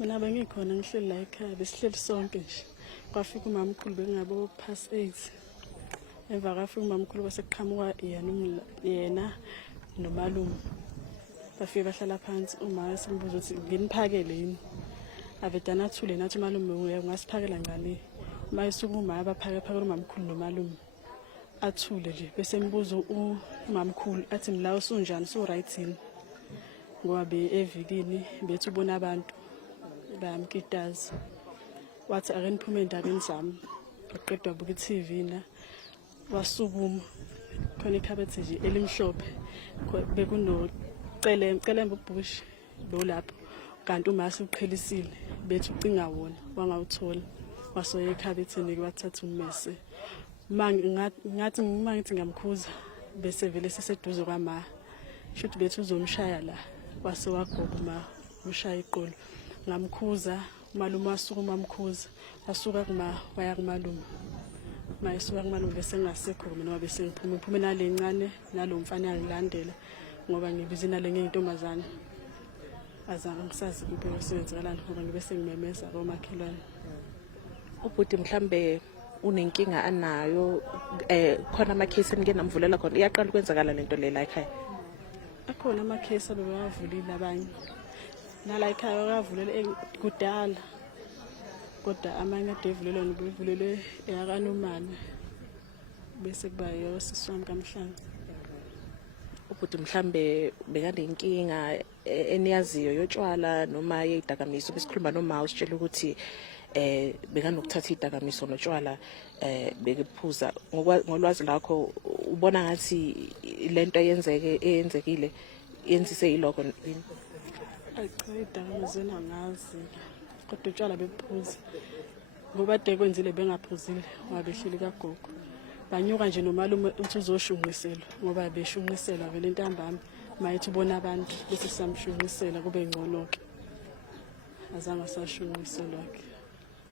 Mina bengikhona ngihleli la ekhaya besihleli sonke nje. Kwafika umamkhulu bengabo past 8. Emva kwafika umamkhulu bese kuqhamuka yena nomalume. Bafike bahlala phansi uma esimbuza ukuthi nginiphakele yini. Avedana athule nathi umalume ungasiphakela ngani. Uma esuka uma abaphakela umamkhulu nomalume. Athule nje bese embuza umamkhulu athi mla usunjani so right yini. Ngoba evikini bethi ubona abantu bayamkitaza. Wathi ake niphume endabeni zami. Aqedwa buka iTV na wasukuma khona ikhabethe nje elimhlophe bekunocelembe ubhushi lo lapho kanti umase uqhelisile bethi ucinga wona wangawuthola wasoya ekhabetheni kwathatha ummese ngathi ngamkhuza bese vele siseduze kwama shothi bethi uzomshaya la wase wagoba uma ushaya iqolo ngamkhuza umalume wasukuma amkhuza asuka waya kumalume mayisuka kumalume bese ngasekho mina bese ngiphume nalencane nalomfana yangilandela ngoba ngibiza nale ngintomazana azange ngisazi impilo senzenzelani ngoba ngibe sengimemeza abomakhelwane. Ubhuti mhlambe unenkinga anayo khona ama case engike namvulela khona iyaqala ukwenzakala lento le la ekhaya. Akhona ama case abawavulile abanye nala ekhaya bakavulela kudala kodwa amanye adevulelwa nobuvulelwe yakanomane bese kuba yosiswami kamhlanga. Ubhuti mhlambe bekanenkinga eniyaziyo yotshwala noma yeidakamiso besikhuluma noma usitshela ukuthi bekanokuthatha idakamiso notshwala bekephuza ngolwazi lakho ubona ngathi lento eyenzekile yenzise yiloko. Idakamiso nangazi kodwa utshwala bephuza ngoba ade kwenzile bengaphuzile wabehleli kagogo banyuka nje nomalume uthi uzoshunqiselwa ngoba beshunqiselwa vele intambama mayithi ubona abantu bese samshunqisela kube ngcono ke azange sashunqiselwa ke.